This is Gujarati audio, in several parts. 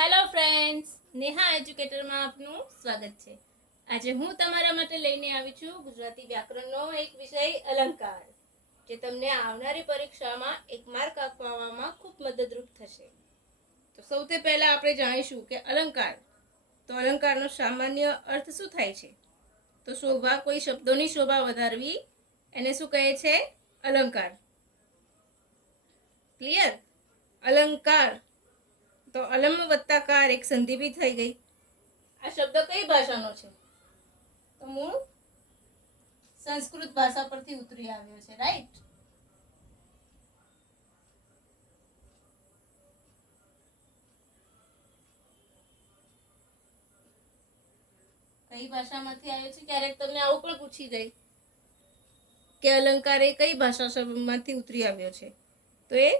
હેલો ફ્રેન્ડ્સ, નેહા એજ્યુકેટરમાં આપનું સ્વાગત છે। આજે હું તમારા માટે લઈને આવી છું ગુજરાતી વ્યાકરણનો એક વિષય અલંકાર, જે તમને આવનારી પરીક્ષામાં 1 માર્ક આપવામાં ખૂબ મદદરૂપ થશે। તો સૌથી પહેલા આપણે જાણીશું કે અલંકાર, તો અલંકારનો સામાન્ય અર્થ શું થાય છે? તો શોભા, કોઈ શબ્દોની શોભા વધારવી, એને શું કહે છે? અલંકાર। ક્લિયર? અલંકાર તો અલમ વત્તા કાર એક સંધિ બી થઈ ગઈ। આ શબ્દ કઈ ભાષાનો છે? તો મૂળ સંસ્કૃત ભાષા પરથી ઉતરી આવ્યો છે, રાઈટ? કઈ ભાષામાંથી આવ્યો છે? ક્યારેક તમને આવું પણ પૂછી જાય કે અલંકાર એ કઈ ભાષામાંથી ઉતરી આવ્યો છે, તો એ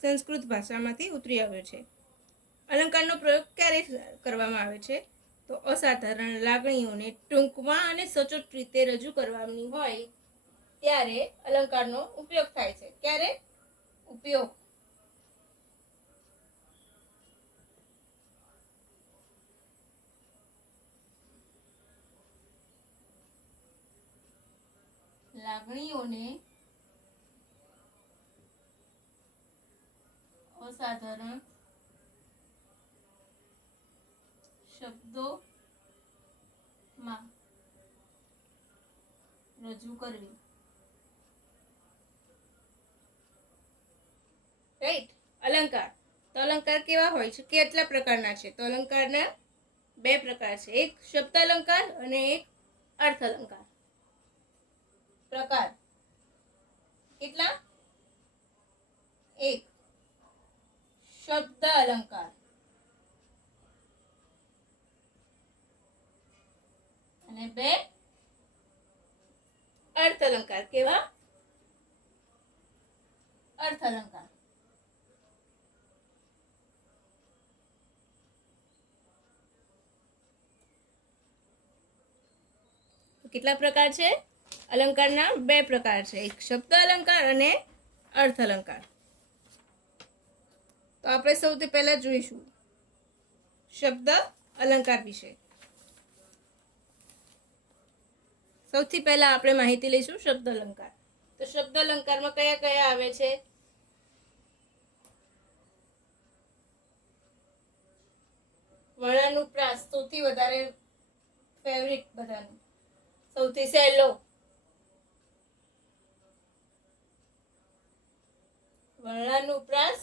સંસ્કૃત ભાષામાંથી ઉતરી આવ્યો છે। અલંકારનો પ્રયોગ ક્યારે કરવામાં આવે છે? તો અસાધારણ લાગણીઓને ટૂંકમાં અને સચોટ રીતે રજૂ કરવાની હોય ત્યારે અલંકારનો ઉપયોગ થાય છે। ક્યારે ઉપયોગ? લાગણીઓને અસાધારણ શબ્દોમાં રજૂ કરવી, રાઈટ? અલંકાર તો અલંકાર કેવા હોય છે? કેટલા પ્રકારના છે? તો અલંકારના 2 પ્રકાર છે, એક શબ્દ અલંકાર અને એક અર્થ અલંકાર। પ્રકાર કેટલા? એક શબ્દ અલંકાર અને 2 અર્થ અલંકાર। કેવા? અર્થ અલંકાર। કેટલા પ્રકાર છે? અલંકારના 2 પ્રકાર છે, એક શબ્દ અલંકાર અને અર્થ અલંકાર। તો આપણે સૌથી પહેલા જોઈશું શબ્દ અલંકાર વિશે। સૌથી પહેલા આપણે માહિતી લઈશું શબ્દ અલંકાર। તો શબ્દ અલંકારમાં કયા કયા આવે છે? વર્ણાનુપ્રાસ સૌથી વધારે ફેવરિટ બધાનું, સૌથી સહેલો વર્ણાનુપ્રાસ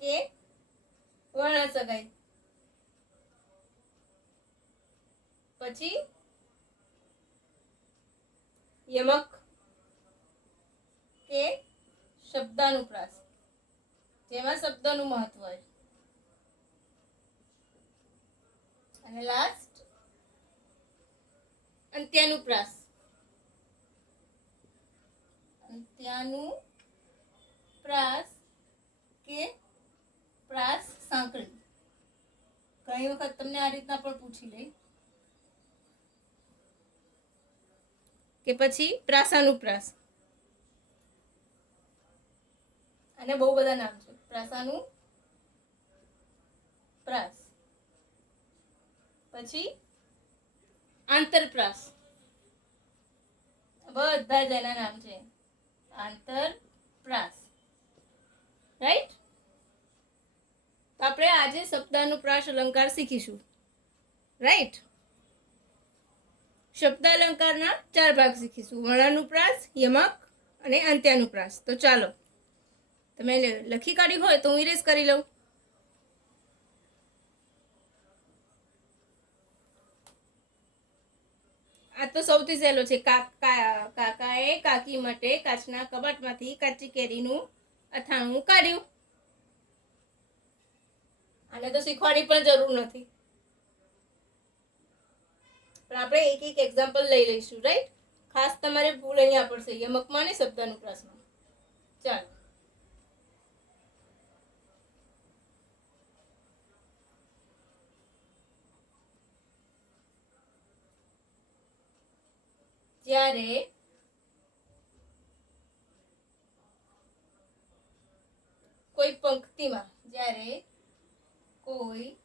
કે વર્ણસગાઈ, પછી યમક કે શબ્દાનુપ્રાસ, જેમાં શબ્દનું મહત્વ હોય, અને લાસ્ટ અંત્યાનુપ્રાસ। અંત્યાનુપ્રાસ કે પ્રાસ સાંકળી, ઘણી વખત તમને આ રીતના પણ પૂછી લે કે પછી પ્રાસાનુપ્રાસ, અને બહુ બધા નામ છે, પ્રાસાનુપ્રાસ, પછી આંતરપ્રાસ, બધા જ એના નામ છે, આંતરપ્રાસ, રાઈટ? તો આપણે આજે શબ્દાનુપ્રાસ અલંકાર શીખીશું, રાઈટ? શબ્દ અલંકારના 4 ભાગ શીખીશું, વર્ણાનુપ્રાસ, યમક અને અંત્યાનુપ્રાસ। તો ચાલો, તમે લખી કાઢ્યું હોય તો હું ઇરેઝ કરી લઉં। આ તો સૌથી સહેલો છે, કાકાએ કાકી માટે કાચના કબાટમાંથી કાચી કેરીનું અથાણું કાઢ્યું। આને તો શીખવાની પણ જરૂર નથી, પણ આપણે એક એક એક્ઝામ્પલ લઈ લઈશું, રાઈટ? ખાસ તમારે ભૂલ અહીંયા પડશે, યમકમાં અને શબ્દાનુપ્રાસમાં। ચાલો, જ્યારે કોઈ પંક્તિમાં, જ્યારે કોઈ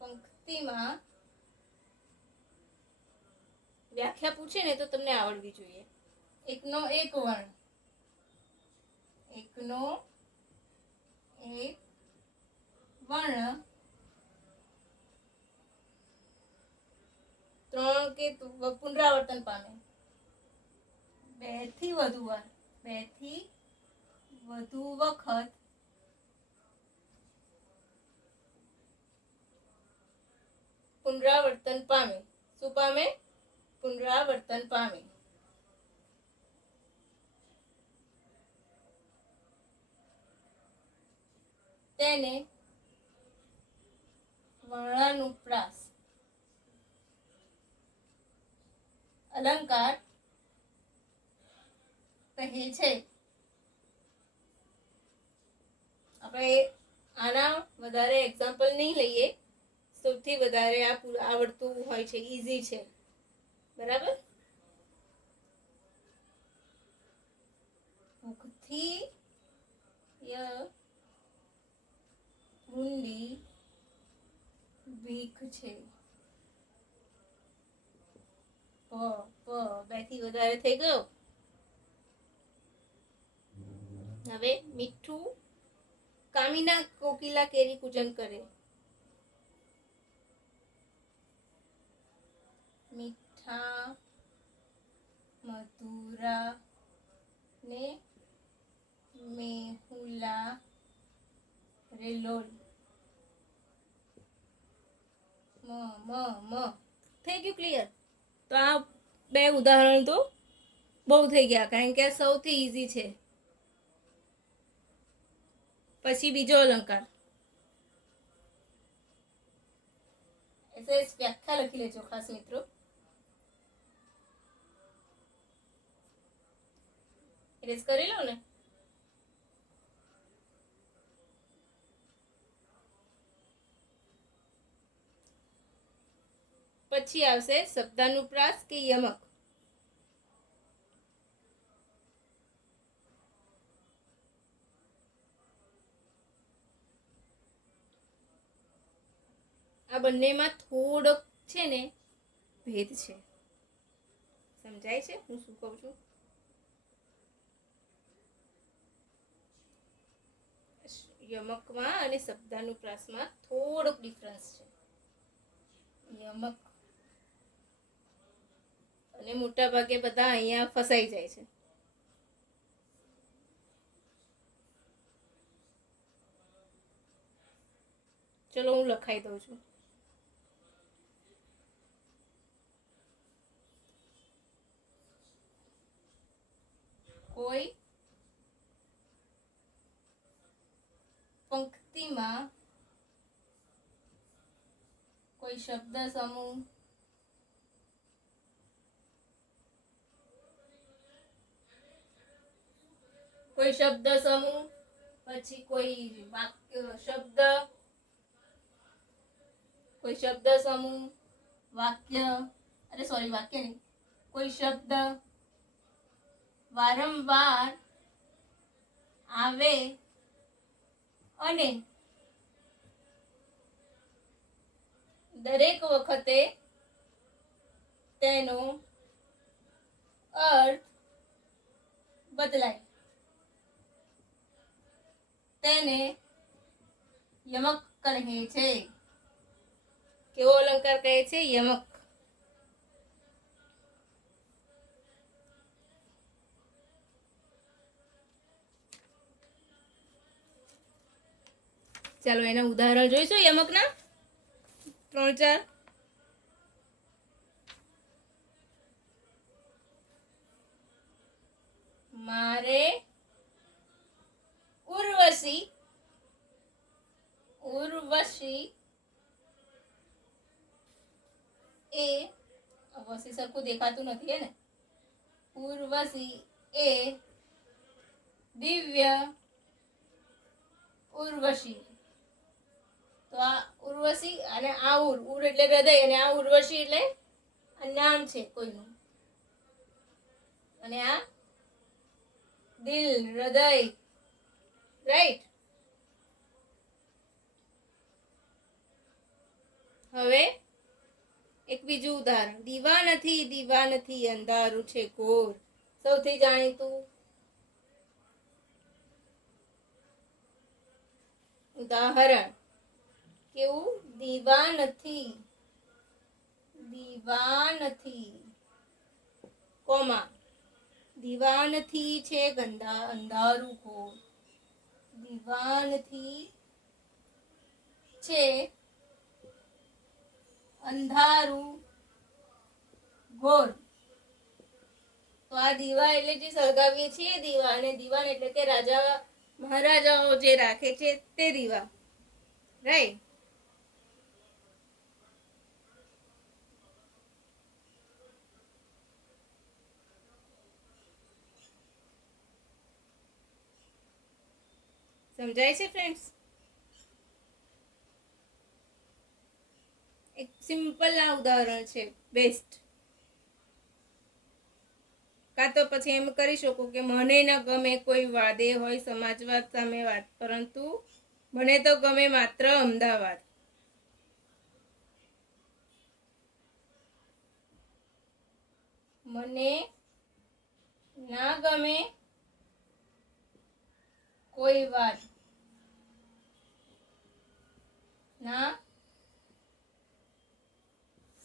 પંક્તિમાં વ્યાખ્યા પૂછે ને તો તમને આવડવી જોઈએ. એકનો એક વર્ણ, એકનો એક વર્ણ 3 કે પુનરાવર્તન પામે, 2 થી વધુ વાર, 2 થી વધુ વખત પુનરાવર્તન પામે. શું પામે? પુનરાવર્તન પામે. તેને વર્ણાનુપ્રાસ અલંકાર કહે છે. આપણે આના વધારે એક્ઝામ્પલ નહીં લઈએ, સૌથી વધારે આ આવડતું હોય છે, ઈઝી છે, બરાબર. ભૂખથી ઊંડી ભીખ છે. 2 થી વધારે થઈ ગયો. હવે મીઠું કામિના કોકિલા કેરી પૂજન કરે. મીઠા મધુરા ને મેહુલા રેલોલ. થઈ ગયું ક્લિયર? તો આ 2 ઉદાહરણ તો બહુ થઈ ગયા, કારણ કે આ સૌથી ઈઝી છે. પછી બીજો અલંકાર, વ્યાખ્યા લખી લેજો ખાસ મિત્રો. એરેઝ કરી લો ને. પછી આવશે શબ્દાનુપ્રાસ કે યમક. આ બંનેમાં થોડોક છે ને ભેદ છે. સમજાય છે હું શું કહું છું? યમકમાં અને શબ્દાનુપ્રાસમાં થોડોક ડિફરન્સ છે. યમક અને મોટા ભાગે બધા અહીંયા ફસાઈ જાય છે. ચલો હું લખાઈ દઉં છું. કોઈ પંક્તિમાં કોઈ શબ્દ સમૂહ પછી કોઈ શબ્દ સમૂહ વાક્ય નહીં, કોઈ શબ્દ વારંવાર આવે અને દરેક વખતે તેનો અર્થ બદલાય, તેને યમક કહે છે. કેવો અલંકાર કહે છે? યમક. ચાલો એના ઉદાહરણ જોઈશું યમકના 3-4. મારે ઉર્વશી એ વસી સરખું દેખાતું નથી ને. ઉર્વશી એ દિવ્ય ઉર્વશી. તો આ ઉર્વશી અને આ ઉર એટલે હૃદય અને આ ઉર્વશી એટલે નામ છે કોઈનું, અને આ દિલ, હૃદય, રાઈટ. હવે એક બીજું ઉદાહરણ, દીવા નથી અંધારું છે ઘોર. સૌથી જાણીતું ઉદાહરણ કેવું? દીવા નથી કોમા દીવા નથી છે ગંદા અંધારું ઘોર. દીવા નથી છે અંધારું ઘોર. તો આ દીવા એટલે જે સળગાવીએ છીએ દીવા, અને દીવાન એટલે કે રાજા મહારાજાઓ જે રાખે છે તે દીવા, રાઈટ? સમજાય છે ફ્રેન્ડ્સ? એક સિમ્પલ આ ઉદાહરણ છે, બેસ્ટ. કાં તો પછી એમ કરી શકો કે મને ન ગમે કોઈ વાદે હોય સમાજવાદ સામે વાત, પરંતુ મને તો ગમે માત્ર અમદાવાદ. મને ના ગમે કોઈ વાત ના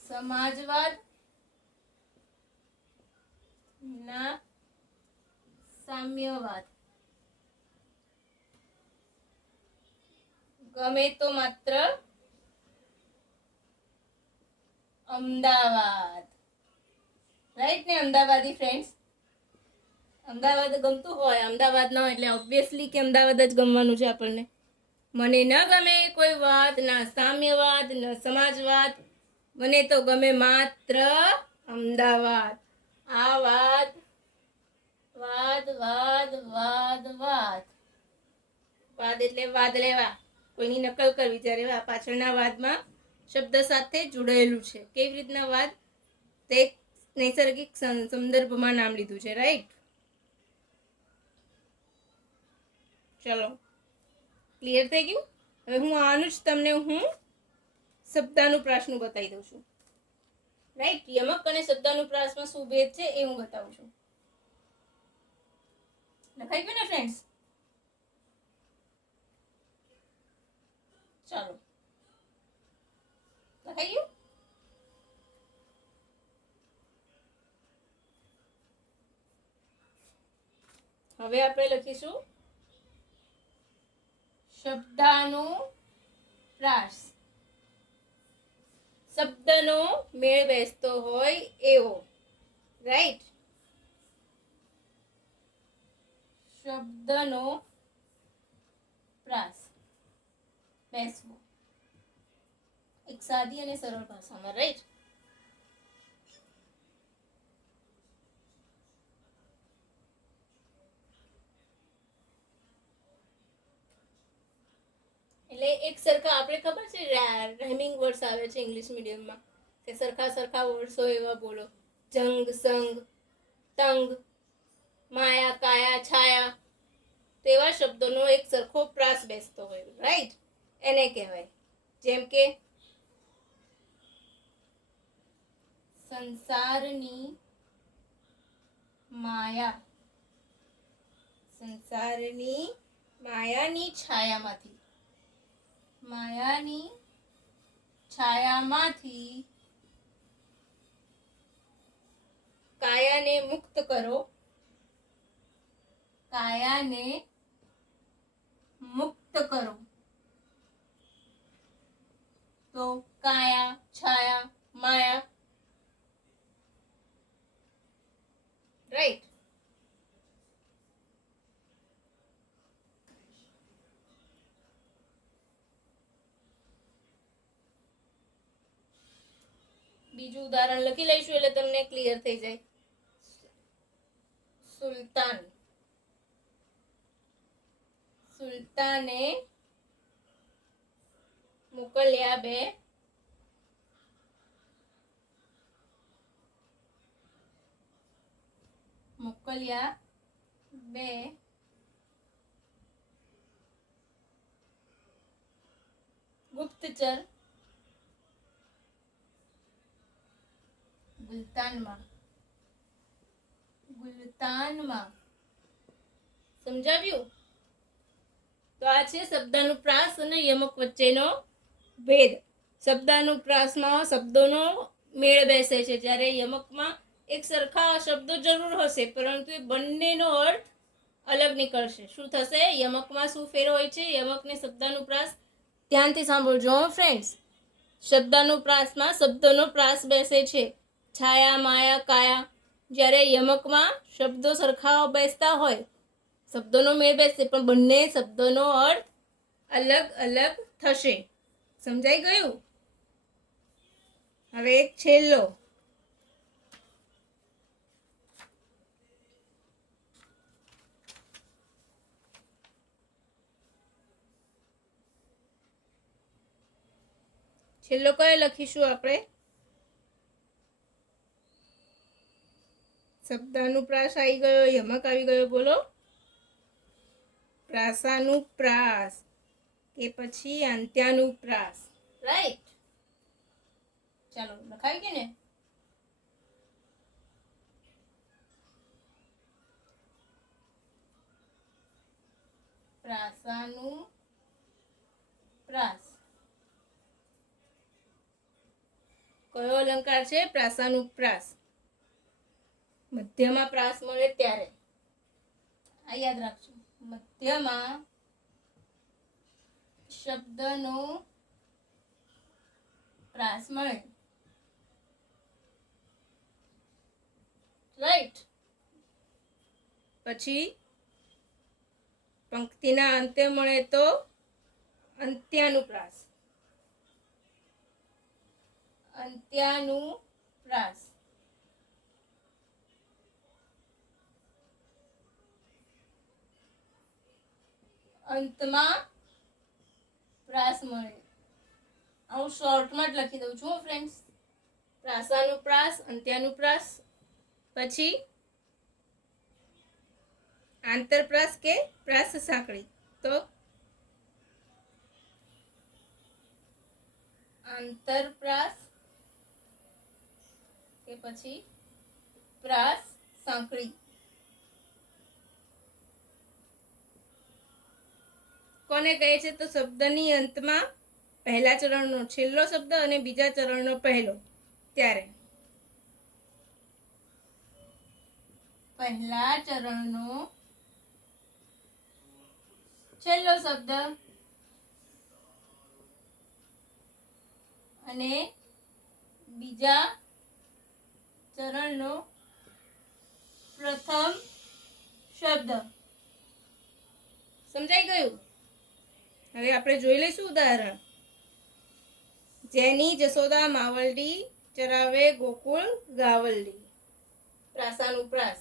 સમાજવાદ ના સામ્યવાદ, ગમે તો માત્ર અમદાવાદ. રાઈટ ને અમદાવાદી ફ્રેન્ડ્સ? અમદાવાદ ગમતું હોય, અમદાવાદ ન એટલે ઓબ્વિયસલી કે અમદાવાદ જ ગમવાનું છે આપણને. મને ન ગમે કોઈ વાત, ના સામ્યવાદ ન સમાજવાદ, મને તો ગમે માત્ર અમદાવાદ. આ વાદ વાદ વાદ વાદ વાદ વાદ એટલે વાદ લેવા, કોઈની નકલ કરવી, જ્યારે પાછળના વાદમાં શબ્દ સાથે જોડાયેલું છે. કેવી રીતના વાદ? તે નૈસર્ગિક સંદર્ભમાં નામ લીધું છે, રાઈટ? ચલો, ક્લિયર થઈ ગયું? હવે હું આનું જ તમને શબ્દાનુપ્રાસનું બતાવી દઉં છું, રાઈટ? યમક અને શબ્દાનુપ્રાસમાં શું ભેદ છે એ હું બતાવું છું. લખાઈ ગયું ને ફ્રેન્ડ્સ? ચાલો, લખાઈ ગયું? હવે આપણે લખીશું શબ્દાનુપ્રાસ. શબ્દનો મેળ બેસતો હોય એવો, રાઈટ? શબ્દનો પ્રાસ, બેસવો, એક સાદી અને સરળ ભાષામાં, રાઈટ? એટલે એક સરખા, આપણે ખબર છે રાઇમિંગ વર્ડ્સ આવે છે ઇંગ્લિશ મીડિયમમાં, કે સરખા સરખા વર્ડ્સ હોય એવા બોલો. જંગ, સંગ, તંગ, માયા, કાયા, છાયા, તેવા શબ્દોનો એક સરખો પ્રાસ બેસતો હોય, રાઈટ? એને કહેવાય. જેમ કે સંસારની માયા, સંસારની માયાની છાયામાંથી કાયાને મુક્ત કરો, તો કાયા, છાયા, માયા, રાઈટ? બીજું ઉદાહરણ લખી લઈશું એટલે તમને ક્લિયર થઈ જાય. સુલતાન, સુલતાને મોકલ્યા બે ગુપ્તચર ગુલતાનમાં, ગુલતાનમાં. સમજાવ્યું? તો આ છે શબ્દાનુપ્રાસ અને યમક વચ્ચેનો ભેદ. શબ્દાનુપ્રાસમાં શબ્દોનો મેળ બેસે છે, જ્યારે યમકમાં એક સરખા શબ્દો જરૂર હશે, પરંતુ એ બંનેનો અર્થ અલગ નીકળશે. શું થશે? યમકમાં શું ફેર હોય છે? યમક ને શબ્દાનુપ્રાસ ધ્યાનથી સાંભળજો ફ્રેન્ડ્સ. શબ્દાનુપ્રાસમાં શબ્દોનો પ્રાસ બેસે છે, છાયા, માયા, કાયા. જ્યારે યમકમાં શબ્દો સરખા બેસતા હોય, શબ્દોનો મેળ બેસશે, પણ બંને શબ્દોનો અર્થ અલગ અલગ થશે. સમજાઈ ગયું? હવે એક છેલ્લો. છેલ્લો કયો લખીશું આપણે? શબ્દાનુપ્રાસ આવી ગયો, યમક આવી ગયો. બોલો. પ્રાસાનુપ્રાસ કે પછી અંત્યાનુપ્રાસ. રાઈટ? ચાલો, લખાવી કે ને? પ્રાસાનુપ્રાસ. કયો અલંકાર છે? પ્રાસાનુપ્રાસ. મધ્યમાં પ્રાસ મળે ત્યારે. આ યાદ રાખજો. મધ્યમાં શબ્દનો પ્રાસ મળે. રાઈટ? પછી પંક્તિના અંતે મળે તો અંત્યાનુપ્રાસ. અંત્યાનુપ્રાસ. અંતમાં પ્રાસ મળે. હું શોર્ટમાં જ લખી દઉં છું ફ્રેન્ડ્સ. પ્રાસાનુપ્રાસ, અંત્યાનુપ્રાસ, પછી આંતરપ્રાસ કે પ્રાસ સાંકળી. તો આંતરપ્રાસ કે પછી પ્રાસ સાંકળી. કોને કહે છે? તો શબ્દની અંતમાં પહેલા ચરણનો છેલ્લો શબ્દ અને બીજા ચરણનો પહેલો. ત્યારે પહેલા ચરણનો છેલ્લો શબ્દ અને બીજા ચરણનો પ્રથમ શબ્દ. સમજાઈ ગયું? હવે આપણે જોઈ લઈશું ઉદાહરણ. જેની જશોદા માવલડી, ચરાવે ગોકુળ ગાવલડી. પ્રાસાનુપ્રાસ.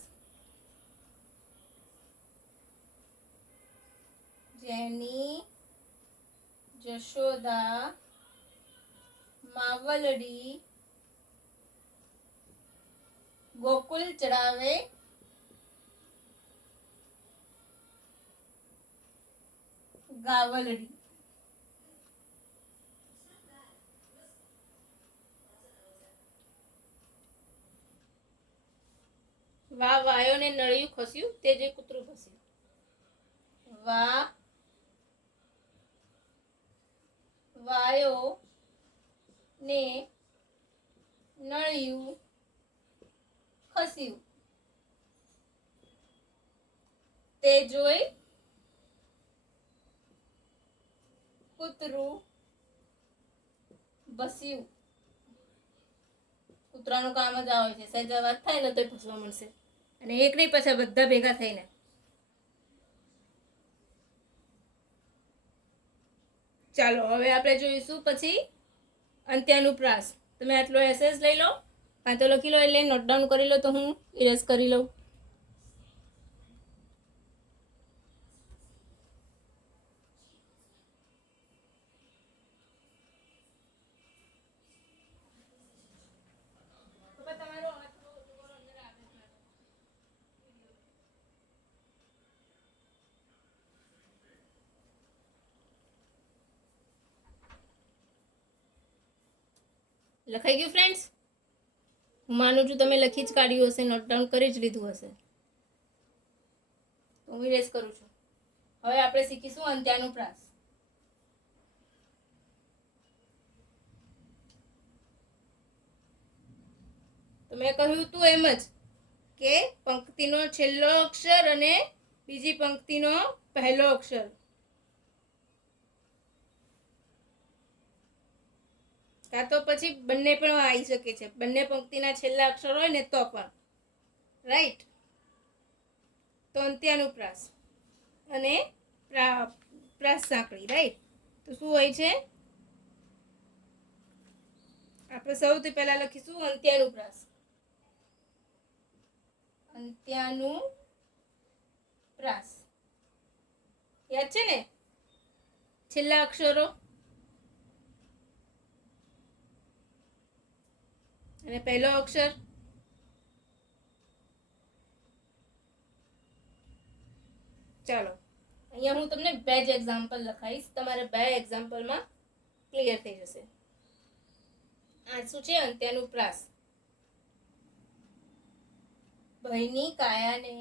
જેની જશોદા માવલડી ગોકુલ ચરાવે ગાવલડી. વા વાયો ને નળિયું ખસ્યું, તે જે કૂતરું ખસ્યું. વા વાયો ને નળિયું ખસ્યું, તે જોઈ કૂતરું ભસ્યું. કૂતરાનું કામ જ આવે છે, સહેજ અવાજ થાય ને તો ભસવા મળશે. અને એક નહીં, પાછા બધા ભેગા થઈને. ચાલો, હવે આપણે જોઈશું પછી અંત્યાનુપ્રાસ. તમે આટલો એસેસ લઈ લો, કાં તો લખી લો, એટલે નોટ ડાઉન કરી લો, તો હું ઇરેઝ કરી લઉં. લખાઈ ગયું ફ્રેન્ડ્સ? હું માનું છું તમે લખી જ કાઢ્યું હશે, નોટ ડાઉન કરી જ લીધું હશે. તો હું ઇરેઝ કરું છું. હવે આપણે શીખીશું અંત્યાનુપ્રાસ. તો મેં કહ્યું હતું એમ જ કે પંક્તિનો છેલ્લો અક્ષર અને બીજી પંક્તિનો પહેલો અક્ષર, કાં તો પછી બંને પણ આવી શકે છે. બંને પંક્તિના છેલ્લા અક્ષર હોય ને તો પણ, રાઈટ. તો અંત્યાનુપ્રાસ અને પ્રાસ સાંકળી, રાઈટ. તો શું હોય છે? આપણે સૌથી પહેલા લખીશું અંત્યાનુપ્રાસ. અંત્યાનુપ્રાસ યાદ છે ને? છેલ્લા અક્ષરો અને પહેલો અક્ષર. ચાલો અહીંયા હું તમને બે જ એક્ઝામ્પલ લખાઈશ, તમારે બે એક્ઝામ્પલમાં ક્લિયર થઈ જશે. આ શું છે? અંત્યાનુપ્રાસ. ભયની કાયાને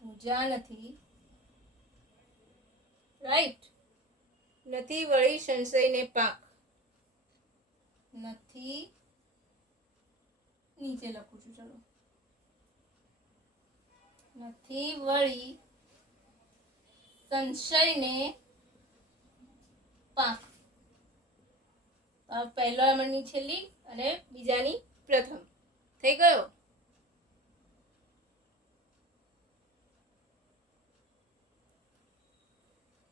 પૂજા નથી, રાઈટ. નથી વળી સંશયને પાંખ. નથી, નીચે લખું છું, ચલો. નથી વળી સંશયને પાંખ. પહેલાની છેલ્લી અને બીજાની પ્રથમ. થઈ ગયો?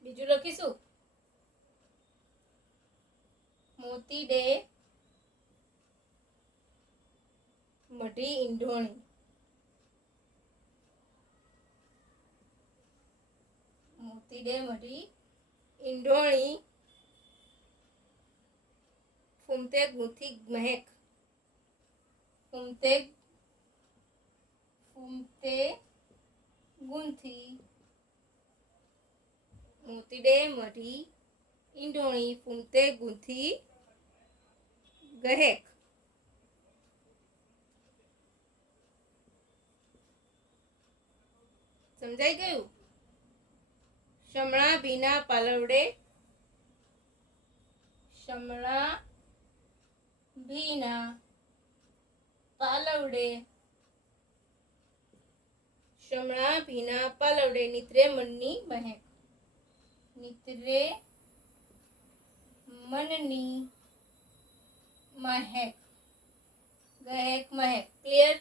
બીજું લખીશું. મોતી ડે મઢી ઈંઢોણી. મોતી ડે મઢી ઈંઢોણી ફૂમતે ગૂંથી મહેક. ફૂમતે ગૂંથી. મોતી ડે મઢી ઈંઢોણી ફૂમતે ગૂંથી ગહેક. સમજાઈ ગયું? શમણા ભીના પાલવડે. શમણા ભીના પાલવડે. શમણા ભીના પાલવડે નીતરે મનની મહેક. નીતરે મનની મહેક. ગહેક મહેક. ક્લિયર?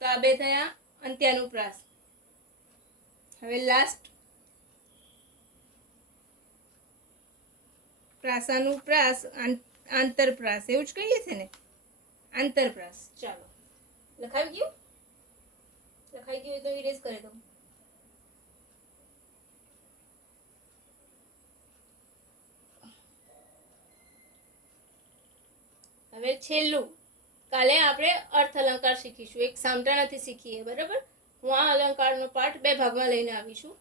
તો આ બે થયા અંત્યાનુપ્રાસ. હવે લાસ્ટ પ્રાસાનુપ્રાસ, આંતરપ્રાસ, એવું જ કહીએ છે ને? આંતરપ્રાસ. ચાલો, લખાઈ ગયું હોય તો ઇરેઝ કરી દઉં. હવે છેલ્લું, કાલે આપણે અર્થ અલંકાર શીખીશું. એક સામટા નથી શીખીએ, બરાબર? હું આ અલંકારનો પાઠ બે ભાગમાં લઈને આવીશું.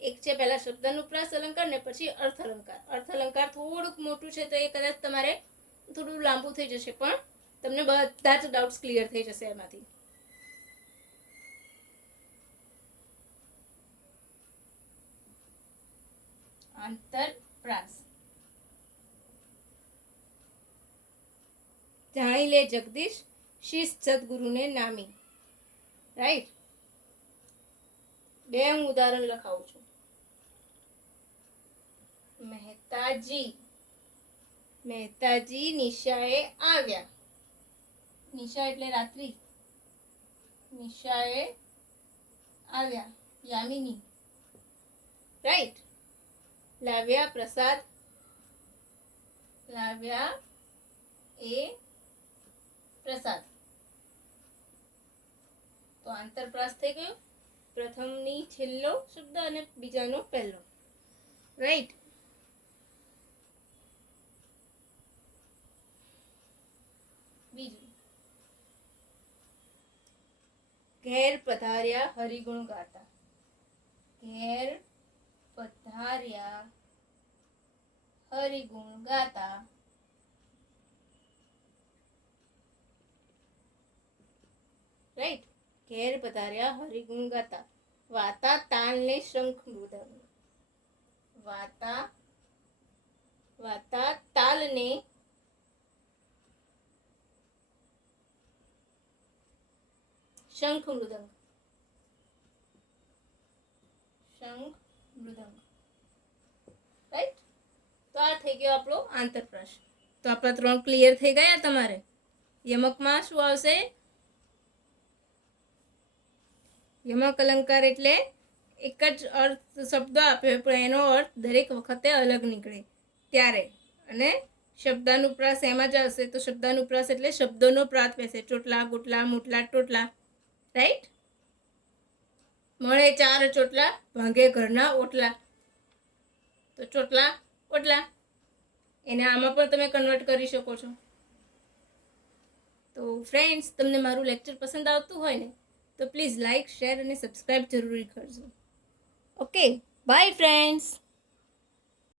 એક છે પહેલા શબ્દાનુપ્રાસ અલંકાર ને પછી અર્થ અલંકાર. અર્થ અલંકાર થોડુંક મોટું છે તો એ કદાચ તમારે થોડું લાંબુ થઈ જશે, પણ તમને બધા જ ડાઉટ્સ ક્લિયર થઈ જશે એમાંથી. આંતરપ્રાસ. જાણી લે જગદીશ શીશ સદગુરુને નામી. રાઈટ. બે હું ઉદાહરણ લખાવું છું. મહેતાજી નિશાએ આવ્યા. નિશા એટલે રાત્રિ. નિશાએ આવ્યા. યામિની. રાઈટ. લાવ્યા પ્રસાદ. લાવ્યા એ પ્રસાદ. તો આંતરપ્રાસ થઈ ગયો. પ્રથમની છેલ્લો શબ્દ અને બીજાનો પહેલો. રાઈટ. બીજું, ઘેર પધાર્યા હરિગુણ ગાતા. ઘેર પધાર્યા હરિગુણ ગાતા. રાઈટ, ઘેર પધાર્યા હરિગુણ ગાતા. વાતા તાલને શંખ મૃદંગ. વાતા તાલને શંખ મૃદંગ. રાઈટ, તો આ થઈ ગયો આપણો આંતરપ્રાસ. તો આપણા 3 ક્લિયર થઈ ગયા. તમારે યમકમાં શું આવશે? યમક અલંકાર એટલે એક જ અર્થ શબ્દ આપ્યો પણ એનો અર્થ દરેક વખતે અલગ નીકળે ત્યારે. અને શબ્દાનુપ્રાસ એમાં જ આવશે. તો શબ્દાનુપ્રાસ એટલે શબ્દોનો પ્રાત બેસે. ચોટલા, ગોટલા, મુટલા, ટોટલા. રાઈટ, મળે 4 ચોટલા, ભાંગે ઘરના ઓટલા. તો ચોટલા, ઓટલા, એને આમાં પણ તમે કન્વર્ટ કરી શકો છો. તો ફ્રેન્ડ્સ, તમને મારું લેક્ચર પસંદ આવતું હોય ને તો પ્લીઝ લાઇક, શેર અને સબસ્ક્રાઈબ જરૂરી કરજો. Okay, by friends.